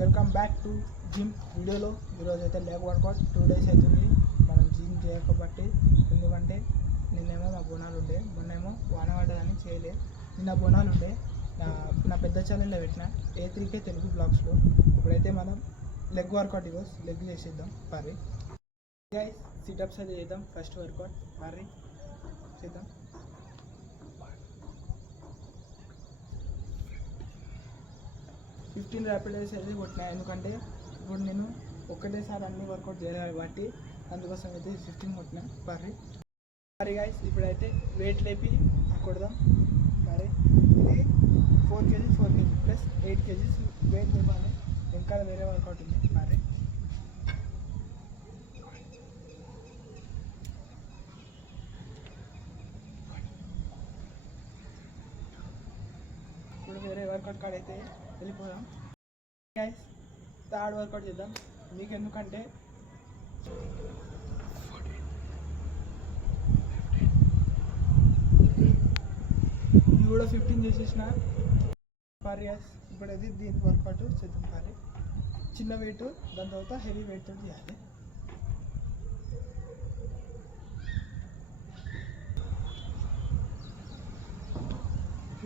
Welcome back to gym వీడియోలో. ఈరోజు అయితే లెగ్ వర్కౌట్ 2 days అవుతుంది మనం జిమ్ చేయకపోతే. ఎందుకంటే నిన్నేమో మా బోనాలు ఉండే, మొన్నేమో వాన పడ్డదని చేయలే. నిన్న బోనాలు ఉండే, నా పెద్ద ఛానల్లో పెట్టిన A3K తెలుగు బ్లాగ్స్లో. ఇప్పుడైతే మనం లెగ్ వర్కౌట్ ఈరోజు లెగ్ చేసేద్దాం. పర్రి గైస్, సిటప్స్ అయితే చేద్దాం. ఫస్ట్ వర్కౌట్ పర్రి చేద్దాం. ఫిఫ్టీన్ ర్యాపిడ్ డేస్ అయితే కొట్టినా, ఎందుకంటే ఇప్పుడు నేను ఒక్కటేసారి అన్ని వర్కౌట్ చేయాలి కాబట్టి అందుకోసం అయితే 15 కొట్టినా. పర్రి గైస్, ఇప్పుడైతే వెయిట్ లేపి కొడదాం. పర్రి ఇది 4 kgs ప్లస్ 8 kgs వెయిట్ లేపాలి. ఇంకా వేరే వర్కౌట్ ఉంది. పర్రి ఇప్పుడు వేరే వర్కౌట్ కాడ అయితే వెళ్ళిపోదాం. గైస్, థర్డ్ వర్కౌట్ చేద్దాం. మీకు ఎందుకంటే ఇవి కూడా 15 చేసేసిన. పర్రి గైస్, ఇప్పుడైతే దీని వర్కౌట్ చేద్దాం. పర్రి చిన్న వెయిట్, దాని తర్వాత హెవీ వెయిట్ తోటి చేయాలి.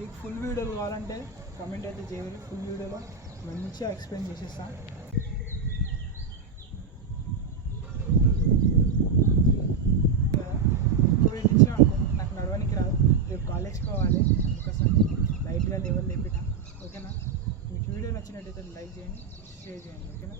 మీకు ఫుల్ వీడియోలు కావాలంటే కమెంట్ అయితే చేయాలి. ఫుల్ వీడియోలో మంచిగా ఎక్స్ప్లెయిన్ చేసేస్తాను. ఇప్పుడు ఇచ్చిన నాకు నడవడానికి రాదు, రేపు కాలేజ్కి పోవాలి, అందుకోసం లైట్గా లెవెల్ లేపిన. ఓకేనా? మీకు వీడియో నచ్చినట్టయితే లైక్ చేయండి, షేర్ చేయండి. ఓకేనా?